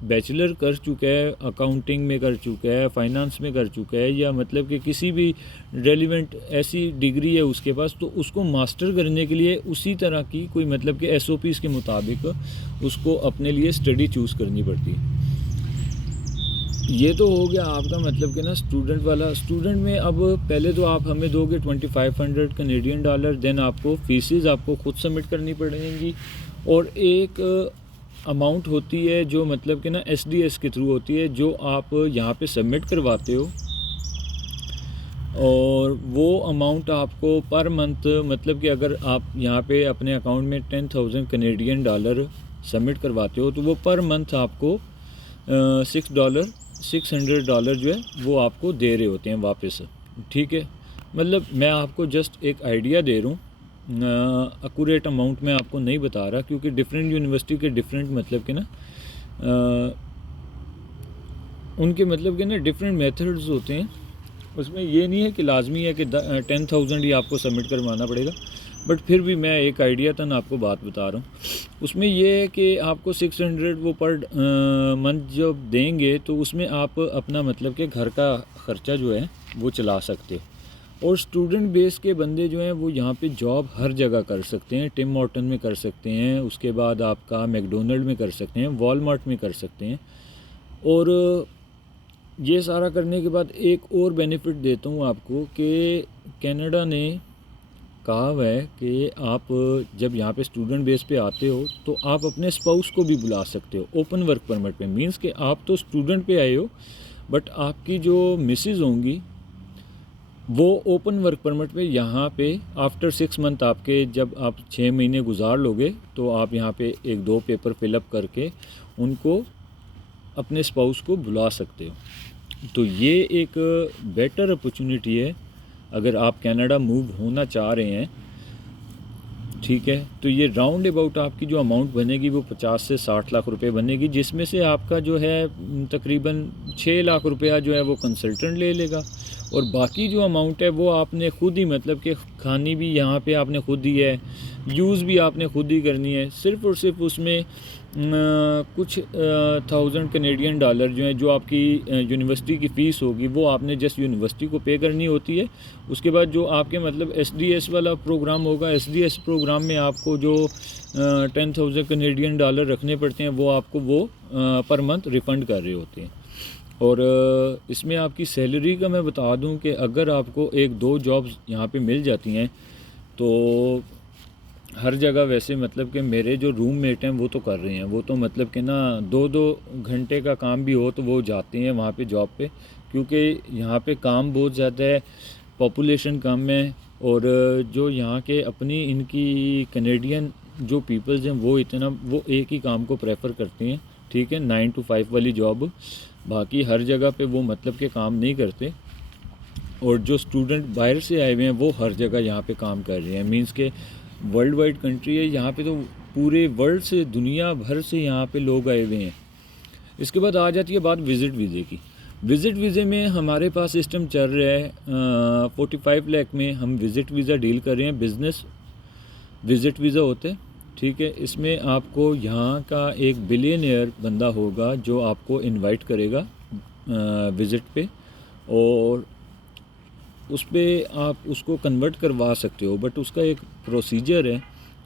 Bachelor کر چکا ہے، اکاؤنٹنگ میں کر چکا ہے، فائنانس میں کر چکا ہے، یا مطلب کہ کسی بھی ریلیونٹ ایسی ڈگری ہے اس کے پاس، تو اس کو ماسٹر کرنے کے لیے اسی طرح کی کوئی مطلب کہ ایس او پیز کے مطابق اس کو اپنے لیے اسٹڈی چوز کرنی پڑتی ہے۔ یہ تو ہو گیا آپ کا مطلب کہ نا اسٹوڈنٹ والا۔ اسٹوڈنٹ میں اب پہلے تو آپ ہمیں دو گے 2500 کینیڈین ڈالر، دین آپ کو فیسز آپ کو خود سبمٹ کرنی پڑیں گی، اور ایک اماؤنٹ ہوتی ہے جو مطلب کہ نا ایس ڈی ایس کے تھرو ہوتی ہے، جو آپ یہاں پہ سبمٹ کرواتے ہو، اور وہ اماؤنٹ آپ کو پر منتھ مطلب کہ اگر آپ یہاں پہ اپنے اکاؤنٹ میں 10,000 کینیڈین ڈالر سبمٹ کرواتے ہو، تو وہ پر منتھ آپ کو $600 جو ہے وہ آپ کو دے رہے ہوتے ہیں واپس، ٹھیک ہے۔ مطلب میں آپ کو جسٹ ایک آئیڈیا دے رہا ہوں، ایکوریٹ اماؤنٹ میں آپ کو نہیں بتا رہا، کیونکہ ڈفرینٹ یونیورسٹی کے ڈفرینٹ مطلب کہ نا ان کے مطلب کہ نا ڈفرینٹ میتھڈز ہوتے ہیں۔ اس میں یہ نہیں ہے کہ لازمی ہے کہ 10,000 ہی آپ کو سبمٹ کروانا پڑے گا، بٹ پھر بھی میں ایک آئیڈیا تن آپ کو بات بتا رہا ہوں۔ اس میں یہ ہے کہ آپ کو 600 وہ پر منتھ جب دیں گے، تو اس میں آپ اپنا مطلب کہ گھر کا خرچہ جو ہے وہ چلا سکتے ہو، اور اسٹوڈنٹ بیس کے بندے جو ہیں وہ یہاں پہ جاب ہر جگہ کر سکتے ہیں، ٹم ہارٹن میں کر سکتے ہیں، اس کے بعد آپ کا میکڈونلڈ میں کر سکتے ہیں، والمارٹ میں کر سکتے ہیں، اور یہ سارا کرنے کے بعد ایک اور بینیفٹ دیتا ہوں آپ کو کہ کینیڈا نے کہا ہوا ہے کہ آپ جب یہاں پہ اسٹوڈنٹ بیس پہ آتے ہو تو آپ اپنے اسپاؤس کو بھی بلا سکتے ہو اوپن ورک پرمٹ پہ، مینس کہ آپ تو اسٹوڈنٹ پہ آئے ہو، بٹ آپ کی جو مسز ہوں گی وہ اوپن ورک پرمٹ پہ یہاں پہ آفٹر 6 منتھ آپ کے جب آپ 6 مہینے گزار لوگے، تو آپ یہاں پہ 1-2 پیپر فل اپ کر کے ان کو اپنے اسپاؤس کو بلا سکتے ہو۔ تو یہ ایک بیٹر اپرچونٹی ہے اگر آپ کینیڈا موو ہونا چاہ رہے ہیں، ٹھیک ہے۔ تو یہ راؤنڈ اباؤٹ آپ کی جو اماؤنٹ بنے گی وہ 50 سے 60 لاکھ روپے بنے گی، جس میں سے آپ کا جو ہے تقریباً 6 لاکھ روپیہ جو ہے وہ کنسلٹنٹ لے لے گا، اور باقی جو اماؤنٹ ہے وہ آپ نے خود ہی مطلب کہ کھانی بھی یہاں پہ آپ نے خود ہی ہے، یوز بھی آپ نے خود ہی کرنی ہے، صرف اور صرف اس میں کچھ 1000 کینیڈین ڈالر جو ہیں جو آپ کی یونیورسٹی کی فیس ہوگی وہ آپ نے جسٹ یونیورسٹی کو پے کرنی ہوتی ہے۔ اس کے بعد جو آپ کے مطلب ایس ڈی ایس والا پروگرام ہوگا، ایس ڈی ایس پروگرام میں آپ کو جو 10,000 کینیڈین ڈالر رکھنے پڑتے ہیں وہ آپ کو وہ پر منتھ ریفنڈ کر رہے ہوتے ہیں۔ اور اس میں آپ کی سیلری کا میں بتا دوں کہ اگر آپ کو 1-2 جابز یہاں پہ مل جاتی ہیں تو ہر جگہ ویسے مطلب کہ میرے جو روم میٹ ہیں وہ تو کر رہے ہیں، وہ تو مطلب کہ نا 2-2 گھنٹے کا کام بھی ہو تو وہ جاتے ہیں وہاں پہ جاب پہ، کیونکہ یہاں پہ کام بہت زیادہ ہے، پاپولیشن کم ہے، اور جو یہاں کے اپنی ان کی کینیڈین جو پیپلز ہیں وہ ایک ہی کام کو پریفر کرتے ہیں، ٹھیک ہے، 9 to 5 والی جاب، باقی ہر جگہ پہ وہ مطلب کہ کام نہیں کرتے۔ اور جو اسٹوڈنٹ باہر سے آئے ہوئے ہیں وہ ہر جگہ یہاں پہ کام کر رہے ہیں، مینس کہ ورلڈ وائڈ کنٹری ہے یہاں پہ، تو پورے ورلڈ سے دنیا بھر سے یہاں پہ لوگ آئے ہوئے ہیں۔ اس کے بعد آ جاتی ہے بات وزٹ ویزے کی۔ وزٹ ویزے میں ہمارے پاس سسٹم چل رہا ہے 45 لاکھ میں ہم وزٹ ویزا ڈیل کر رہے ہیں، بزنس وزٹ ویزا ہوتا ہے، ٹھیک ہے۔ اس میں آپ کو یہاں کا ایک بلینئر بندہ ہوگا جو آپ کو انوائٹ کرے گا وزٹ پہ، اور اس پہ آپ اس کو کنورٹ کروا سکتے ہو، بٹ اس کا ایک پروسیجر ہے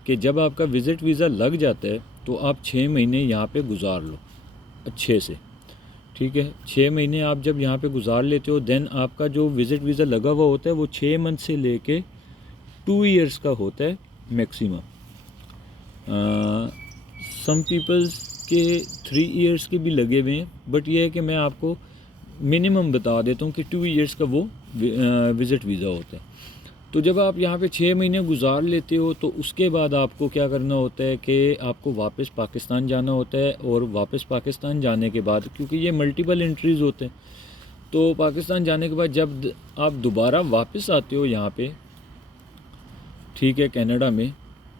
کہ جب آپ کا وزٹ ویزا لگ جاتا ہے تو آپ 6 مہینے یہاں پہ گزار لو اچھے سے، ٹھیک ہے۔ 6 مہینے آپ جب یہاں پہ گزار لیتے ہو، دین آپ کا جو وزٹ ویزا لگا ہوا ہوتا ہے وہ 6 منتھ سے لے کے 2 ایئرس کا ہوتا ہے میکسیمم۔ سم پیپلز کے 3 ایئرس کے بھی لگے ہوئے ہیں، بٹ یہ ہے کہ میں آپ کو منیمم بتا دیتا ہوں کہ 2 ایئرس کا وہ وزٹ ویزا ہوتا ہے۔ تو جب آپ یہاں پہ 6 مہینے گزار لیتے ہو تو اس کے بعد آپ کو کیا کرنا ہوتا ہے کہ آپ کو واپس پاکستان جانا ہوتا ہے، اور واپس پاکستان جانے کے بعد کیونکہ یہ ملٹیپل انٹریز ہوتے ہیں، تو پاکستان جانے کے بعد جب آپ دوبارہ واپس آتے ہو یہاں پہ، ٹھیک ہے، کینیڈا میں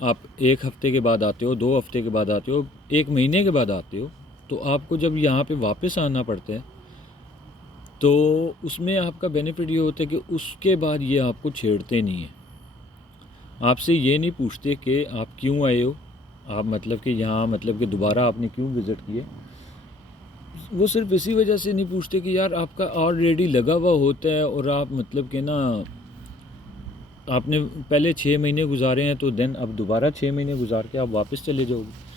آپ 1 ہفتے کے بعد آتے ہو، 2 ہفتے کے بعد آتے ہو، 1 مہینے کے بعد آتے ہو، تو آپ کو جب یہاں پہ واپس آنا پڑتا ہے تو اس میں آپ کا بینیفٹ یہ ہوتا ہے کہ اس کے بعد یہ آپ کو چھیڑتے نہیں ہیں، آپ سے یہ نہیں پوچھتے کہ آپ کیوں آئے ہو، آپ مطلب کہ یہاں مطلب کہ دوبارہ آپ نے کیوں وزٹ کیے، وہ صرف اسی وجہ سے نہیں پوچھتے کہ یار آپ کا آلریڈی لگا ہوا ہوتا ہے اور آپ مطلب کہ نا آپ نے پہلے 6 مہینے گزارے ہیں تو دین اب دوبارہ 6 مہینے گزار کے آپ واپس چلے جاؤ گے،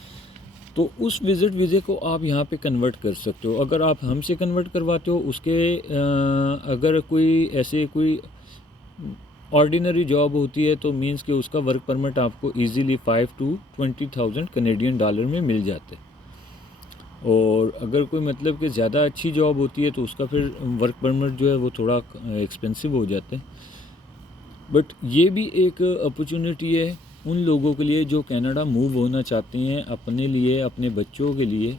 تو اس ویزے کو آپ یہاں پہ کنورٹ کر سکتے ہو۔ اگر آپ ہم سے کنورٹ کرواتے ہو اس کے اگر کوئی ایسے کوئی آرڈینری جاب ہوتی ہے تو مینس کہ اس کا ورک پرمٹ آپ کو ایزیلی 5 to 20,000 کینیڈین ڈالر میں مل جاتے، اور اگر کوئی مطلب کہ زیادہ اچھی جاب ہوتی ہے تو اس کا پھر ورک پرمٹ جو ہے وہ تھوڑا ایکسپینسو ہو جاتا ہے۔ بٹ یہ بھی ایک اپرچونٹی ہے ان لوگوں کے لیے جو کینیڈا موو ہونا چاہتے ہیں اپنے لیے، اپنے بچوں کے لیے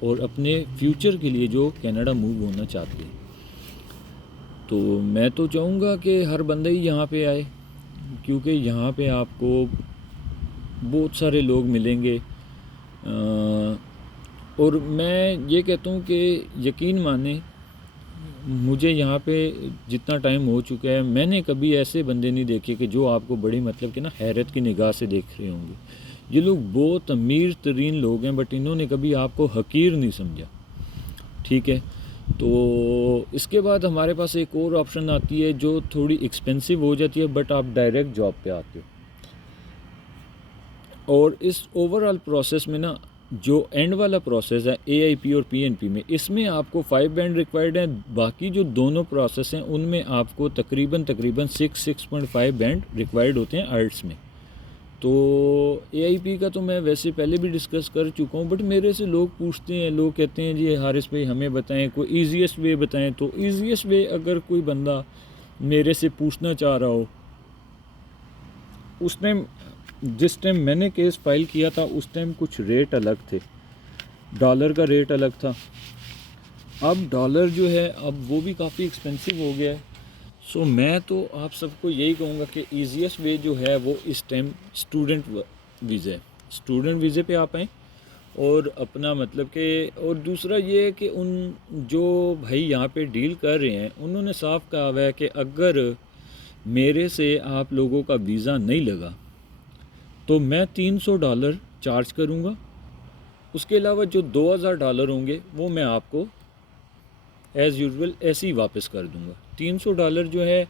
اور اپنے فیوچر کے لیے، جو کینیڈا موو ہونا چاہتے ہیں۔ تو میں تو چاہوں گا کہ ہر بندہ ہی یہاں پہ آئے، کیونکہ یہاں پہ آپ کو بہت سارے لوگ ملیں گے، اور میں یہ کہتا ہوں کہ یقین مانیں مجھے یہاں پہ جتنا ٹائم ہو چکا ہے میں نے کبھی ایسے بندے نہیں دیکھے کہ جو آپ کو بڑی مطلب کہ نا حیرت کی نگاہ سے دیکھ رہے ہوں گے۔ یہ لوگ بہت امیر ترین لوگ ہیں بٹ انہوں نے کبھی آپ کو حقیر نہیں سمجھا، ٹھیک ہے۔ تو اس کے بعد ہمارے پاس ایک اور آپشن آتی ہے جو تھوڑی ایکسپینسو ہو جاتی ہے بٹ آپ ڈائریکٹ جاب پہ آتے ہو، اور اس اوور آل پروسیس میں نا جو اینڈ والا پروسیس ہے اے آئی پی اور پی این پی میں، اس میں آپ کو 5 بینڈ ریکوائرڈ ہیں، باقی جو دونوں پروسیس ہیں ان میں آپ کو تقریباً 6.5 بینڈ ریکوائرڈ ہوتے ہیں آرٹس میں۔ تو اے آئی پی کا تو میں ویسے پہلے بھی ڈسکس کر چکا ہوں، بٹ میرے سے لوگ پوچھتے ہیں، لوگ کہتے ہیں جی حارث بھائی ہمیں بتائیں کوئی ایزیسٹ وے بتائیں۔ تو ایزیسٹ وے اگر کوئی بندہ میرے سے پوچھنا چاہ رہا ہو، اس ٹائم جس ٹائم میں نے کیس فائل کیا تھا اس ٹائم کچھ ریٹ الگ تھے، ڈالر کا ریٹ الگ تھا، اب ڈالر جو ہے اب وہ بھی کافی ایکسپینسو ہو گیا ہے۔ سو میں تو آپ سب کو یہی کہوں گا کہ ایزیسٹ وے جو ہے وہ اس ٹائم اسٹوڈنٹ ویزا ہے، اسٹوڈنٹ ویزے پہ آپ آئیں، اور اپنا مطلب کہ، اور دوسرا یہ ہے کہ ان جو بھائی یہاں پہ ڈیل کر رہے ہیں انہوں نے صاف کہا ہوا ہے کہ اگر میرے سے آپ لوگوں کا ویزا نہیں لگا تو میں $300 چارج کروں گا، اس کے علاوہ جو $2,000 ہوں گے وہ میں آپ کو ایز یوزول ایسے ہی واپس کر دوں گا۔ $300 جو ہے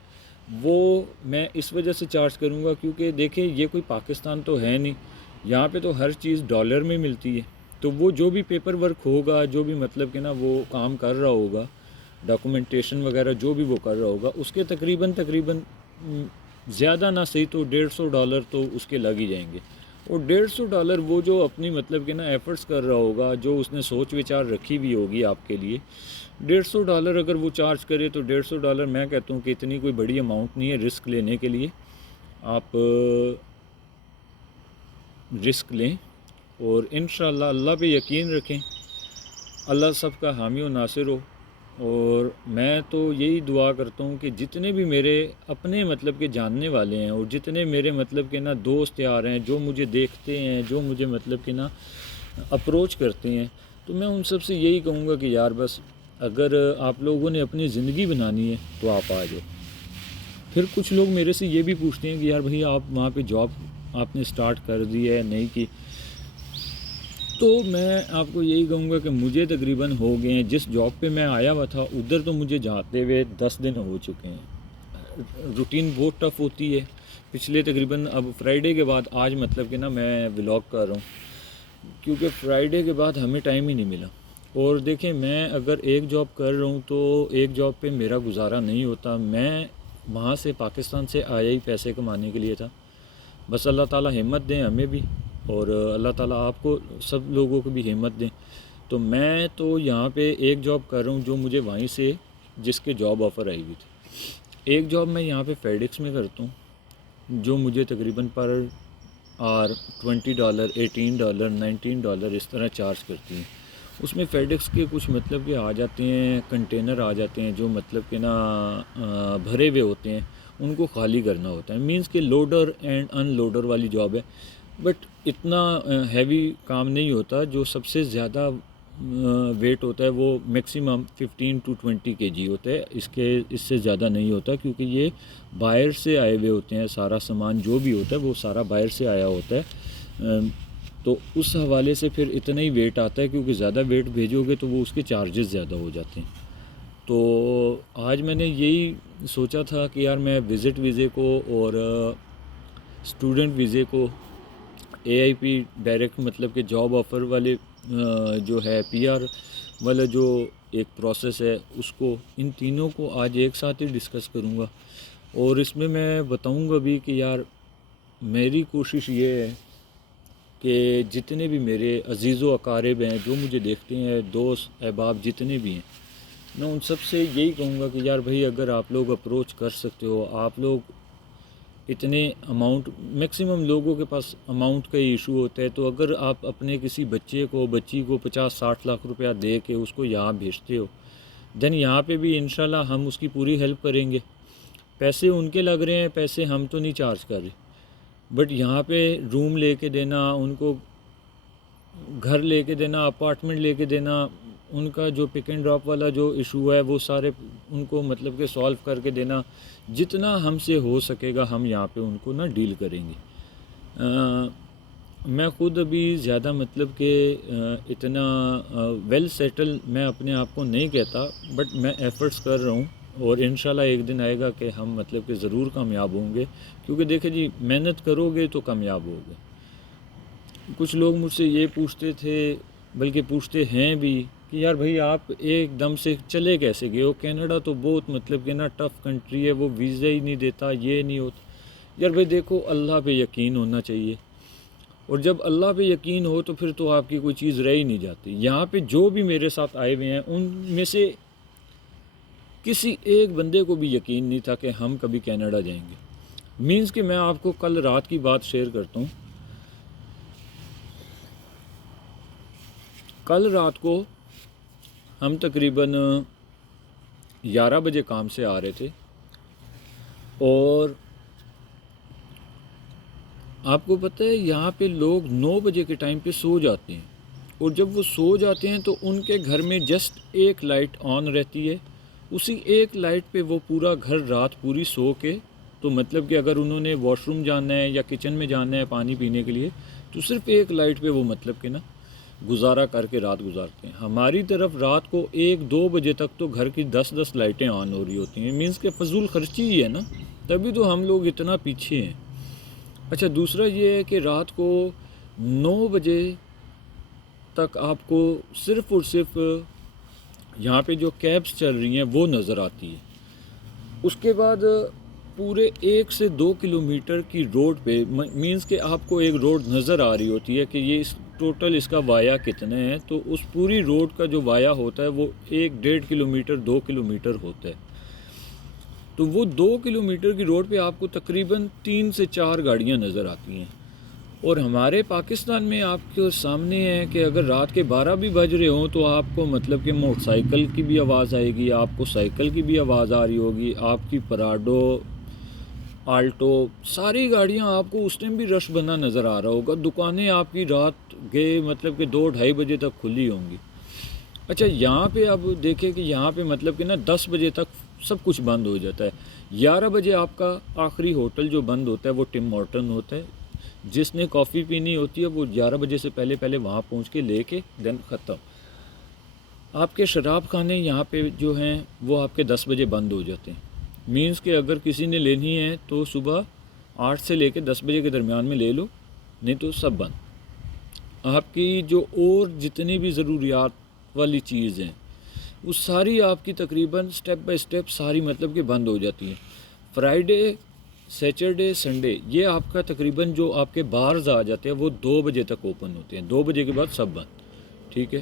وہ میں اس وجہ سے چارج کروں گا کیونکہ دیکھیں یہ کوئی پاکستان تو ہے نہیں، یہاں پہ تو ہر چیز ڈالر میں ملتی ہے، تو وہ جو بھی پیپر ورک ہوگا، جو بھی مطلب کہ نا وہ کام کر رہا ہوگا، ڈاکومنٹیشن وغیرہ جو بھی وہ کر رہا ہوگا، اس کے تقریباً زیادہ نہ صحیح تو $150 تو اس کے لگ ہی جائیں گے، اور $150 وہ جو اپنی مطلب کہ نا ایفرٹس کر رہا ہوگا، جو اس نے سوچ وچار رکھی ہوئی ہوگی آپ کے لیے، $150 اگر وہ چارج کرے تو $150 میں کہتا ہوں کہ اتنی کوئی بڑی اماؤنٹ نہیں ہے رسک لینے کے لیے۔ آپ رسک لیں اور انشاءاللہ اللہ پہ یقین رکھیں، اللہ سب کا حامی و ناصر ہو۔ اور میں تو یہی دعا کرتا ہوں کہ جتنے بھی میرے اپنے مطلب کہ جاننے والے ہیں اور جتنے میرے مطلب کہ نا دوست یار ہیں جو مجھے دیکھتے ہیں، جو مجھے مطلب کہ نا اپروچ کرتے ہیں، تو میں ان سب سے یہی کہوں گا کہ یار بس اگر آپ لوگوں نے اپنی زندگی بنانی ہے تو آپ آ جاؤ۔ پھر کچھ لوگ میرے سے یہ بھی پوچھتے ہیں کہ یار بھائی آپ وہاں پہ جاب آپ نے سٹارٹ کر دی ہے نہیں کی، تو میں آپ کو یہی کہوں گا کہ مجھے تقریباً ہو گئے ہیں، جس جاب پہ میں آیا ہوا تھا ادھر تو مجھے جاتے ہوئے 10 دن ہو چکے ہیں۔ روٹین بہت ٹف ہوتی ہے، پچھلے تقریباً اب فرائیڈے کے بعد آج مطلب کہ نا میں ولاگ کر رہا ہوں کیونکہ فرائیڈے کے بعد ہمیں ٹائم ہی نہیں ملا۔ اور دیکھیں میں اگر ایک جاب کر رہا ہوں تو ایک جاب پہ میرا گزارا نہیں ہوتا، میں وہاں سے پاکستان سے آیا ہی پیسے کمانے کے لیے تھا۔ بس اللہ تعالیٰ ہمت دیں ہمیں بھی، اور اللہ تعالیٰ آپ کو سب لوگوں کو بھی ہمت دیں۔ تو میں تو یہاں پہ ایک جاب کر رہا ہوں جو مجھے وہیں سے جس کے جاب آفر آئی ہوئی تھی، ایک جاب میں یہاں پہ فیڈکس میں کرتا ہوں جو مجھے تقریباً پر آر $20 $18 $19 اس طرح چارج کرتی ہیں۔ اس میں فیڈکس کے کچھ مطلب کہ آ جاتے ہیں، کنٹینر آ جاتے ہیں جو مطلب کہ نا بھرے ہوئے ہوتے ہیں، ان کو خالی کرنا ہوتا ہے، مینس کہ لوڈر اینڈ ان لوڈر والی جاب ہے، بٹ اتنا ہیوی کام نہیں ہوتا۔ جو سب سے زیادہ ویٹ ہوتا ہے وہ میکسیمم 15 to 20 kg ہوتا ہے، اس سے زیادہ نہیں ہوتا کیونکہ یہ باہر سے آئے ہوئے ہوتے ہیں، سارا سامان جو بھی ہوتا ہے وہ سارا باہر سے آیا ہوتا ہے۔ تو اس حوالے سے پھر اتنا ہی ویٹ آتا ہے، کیونکہ زیادہ ویٹ بھیجو گے تو وہ اس کے چارجز زیادہ ہو جاتے ہیں۔ تو آج میں نے یہی سوچا تھا کہ یار میں وزٹ ویزے کو اور اسٹوڈنٹ ویزے کو، اے آئی پی ڈائریکٹ مطلب کہ جاب آفر والے جو ہے پی آر والا جو ایک پروسیس ہے، اس کو، ان تینوں کو آج ایک ساتھ ہی ڈسکس کروں گا، اور اس میں بتاؤں گا بھی کہ یار میری کوشش یہ ہے کہ جتنے بھی میرے عزیز و اقارب ہیں جو مجھے دیکھتے ہیں، دوست احباب جتنے بھی ہیں، میں ان سب سے یہی کہوں گا کہ یار بھائی اگر آپ لوگ اپروچ کر سکتے ہو، آپ لوگ اتنے اماؤنٹ، میکسیمم لوگوں کے پاس اماؤنٹ کا ایشو ہوتا ہے، تو اگر آپ اپنے کسی بچے کو، بچی کو 50-60 لاکھ روپیہ دے کے اس کو یہاں بھیجتے ہو، دین یہاں پہ بھی انشاءاللہ ہم اس کی پوری ہیلپ کریں گے۔ پیسے ان کے لگ رہے ہیں، پیسے ہم تو نہیں چارج کر رہے، بٹ یہاں پہ روم لے کے دینا، ان کو گھر لے کے دینا، اپارٹمنٹ لے کے دینا، ان کا جو پک اینڈ ڈراپ والا جو ایشو ہے وہ سارے ان کو مطلب کہ سولو کر کے دینا، جتنا ہم سے ہو سکے گا ہم یہاں پہ ان کو ڈیل کریں گے۔ میں خود ابھی زیادہ مطلب کہ اتنا ویل سیٹل میں اپنے آپ کو نہیں کہتا، بٹ میں ایفرٹس کر رہا ہوں، اور انشاءاللہ ایک دن آئے گا کہ ہم مطلب کہ ضرور کامیاب ہوں گے، کیونکہ دیکھیں جی محنت کرو گے تو کامیاب ہوگے۔ کچھ لوگ مجھ سے یہ پوچھتے تھے، بلکہ پوچھتے ہیں بھی، کہ یار بھائی آپ ایک دم سے چلے کیسے گئے ہو؟ کینیڈا تو بہت مطلب کہ ٹف کنٹری ہے، وہ ویزا ہی نہیں دیتا، یہ نہیں ہوتا۔ یار بھائی دیکھو، اللہ پہ یقین ہونا چاہیے، اور جب اللہ پہ یقین ہو تو پھر تو آپ کی کوئی چیز رہ ہی نہیں جاتی۔ یہاں پہ جو بھی میرے ساتھ آئے ہوئے ہیں ان میں سے کسی ایک بندے کو بھی یقین نہیں تھا کہ ہم کبھی کینیڈا جائیں گے۔ مینس کہ میں آپ کو کل رات کی بات شیئر کرتا ہوں۔ کل رات کو ہم تقریباً 11 بجے کام سے آ رہے تھے، اور آپ کو پتہ ہے یہاں پہ لوگ 9 بجے کے ٹائم پہ سو جاتے ہیں، اور جب وہ سو جاتے ہیں تو ان کے گھر میں جسٹ ایک لائٹ آن رہتی ہے، اسی ایک لائٹ پہ وہ پورا گھر رات پوری سو کے، تو مطلب کہ اگر انہوں نے واش روم جانا ہے یا کچن میں جانا ہے پانی پینے کے لیے، تو صرف ایک لائٹ پہ وہ مطلب کہ گزارا کر کے رات گزارتے ہیں۔ ہماری طرف رات کو 1-2 بجے تک تو گھر کی 10 لائٹیں آن ہو رہی ہوتی ہیں، مینس کہ فضول خرچی ہی ہے نا، تبھی تو ہم لوگ اتنا پیچھے ہیں۔ اچھا، دوسرا یہ ہے کہ رات کو 9 بجے تک آپ کو صرف اور صرف یہاں پہ جو کیبس چل رہی ہیں وہ نظر آتی ہے۔ اس کے بعد پورے 1 سے 2 کلومیٹر کی روڈ پہ، مینس کہ آپ کو ایک روڈ نظر آ رہی ہوتی ہے کہ یہ ٹوٹل اس کا وایا کتنا ہے، تو اس پوری روڈ کا جو وایا ہوتا ہے وہ 1-1.5 کلومیٹر 2 کلومیٹر ہوتا ہے، تو وہ 2 کلومیٹر کی روڈ پہ آپ کو تقریباً 3 سے 4 گاڑیاں نظر آتی ہیں۔ اور ہمارے پاکستان میں آپ کے سامنے ہے کہ اگر رات کے 12 بھی بج رہے ہوں تو آپ کو مطلب کہ موٹر سائیکل کی بھی آواز آئے گی، آپ کو سائیکل کی بھی آواز آ رہی ہوگی، آپ کی پراڈو، آلٹو، ساری گاڑیاں آپ کو اس ٹائم بھی رش بنا نظر آ رہا ہوگا۔ دکانیں آپ کی رات گئے مطلب کہ 2-2:30 بجے تک کھلی ہوں گی۔ اچھا، یہاں پہ اب دیکھیں کہ یہاں پہ مطلب کہ 10 بجے تک سب کچھ بند ہو جاتا ہے۔ 11 بجے آپ کا آخری ہوٹل جو بند ہوتا ہے وہ ٹم مارٹن ہوتا ہے، جس نے کافی پینی ہوتی ہے وہ 11 بجے سے پہلے وہاں پہنچ کے لے کے دن ختم۔ آپ کے شراب خانے یہاں پہ جو ہیں وہ آپ کے 10 بجے بند ہو جاتے ہیں، مینس کہ اگر کسی نے لینی ہے تو صبح 8 سے لے کے 10 بجے کے درمیان میں لے لو، نہیں تو سب بند۔ آپ کی جو اور جتنی بھی ضروریات والی چیز ہیں وہ ساری آپ کی تقریباً سٹیپ بائی سٹیپ ساری مطلب کہ بند ہو جاتی ہیں۔ فرائیڈے، سیچرڈے، سنڈے، یہ آپ کا تقریباً جو آپ کے بارز آ جاتے ہیں وہ 2 بجے تک اوپن ہوتے ہیں، 2 بجے کے بعد سب بند، ٹھیک ہے۔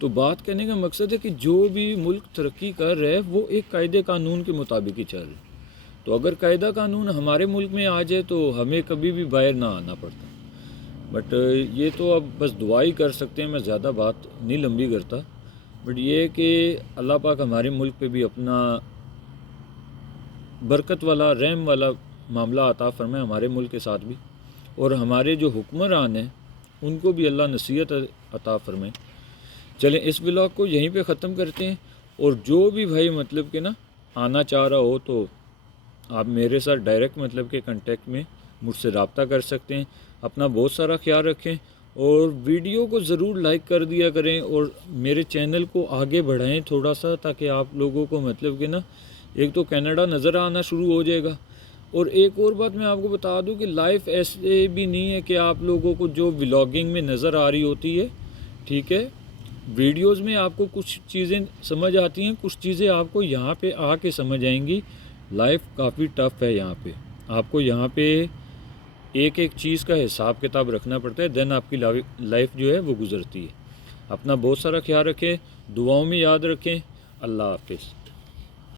تو بات کرنے کا مقصد ہے کہ جو بھی ملک ترقی کر رہا ہے وہ ایک قاعدے قانون کے مطابق ہی چل رہا ہے، تو اگر قاعدہ قانون ہمارے ملک میں آ جائے تو ہمیں کبھی بھی باہر نہ آنا پڑتا۔ بٹ یہ تو اب بس دعا ہی کر سکتے ہیں، میں زیادہ بات نہیں لمبی کرتا، بٹ یہ کہ اللہ پاک ہمارے ملک پہ بھی اپنا برکت والا، رحم والا معاملہ عطا فرمائے، ہمارے ملک کے ساتھ بھی، اور ہمارے جو حکمران ہیں ان کو بھی اللہ نصیحت عطا فرمائے۔ چلیں اس ولاگ کو یہیں پہ ختم کرتے ہیں، اور جو بھی بھائی مطلب کہ آنا چاہ رہا ہو تو آپ میرے ساتھ ڈائریکٹ مطلب کہ کنٹیکٹ میں مجھ سے رابطہ کر سکتے ہیں۔ اپنا بہت سارا خیال رکھیں، اور ویڈیو کو ضرور لائک کر دیا کریں اور میرے چینل کو آگے بڑھائیں تھوڑا سا، تاکہ آپ لوگوں کو مطلب کہ نا ایک تو کینیڈا نظر آنا شروع ہو جائے گا، اور ایک اور بات میں آپ کو بتا دوں کہ لائف ایسے بھی نہیں ہے کہ آپ لوگوں کو جو ولاگنگ میں نظر آ رہی ہوتی ہے، ٹھیک ہے، ویڈیوز میں آپ کو کچھ چیزیں سمجھ آتی ہیں، کچھ چیزیں آپ کو یہاں پہ آ کے سمجھ آئیں گی۔ لائف کافی ٹف ہے یہاں پہ، آپ کو یہاں پہ ایک ایک چیز کا حساب کتاب رکھنا پڑتا ہے، دین آپ کی لائف جو ہے وہ گزرتی ہے۔ اپنا بہت سارا خیال رکھیں، دعاؤں میں یاد رکھیں۔ اللہ حافظ۔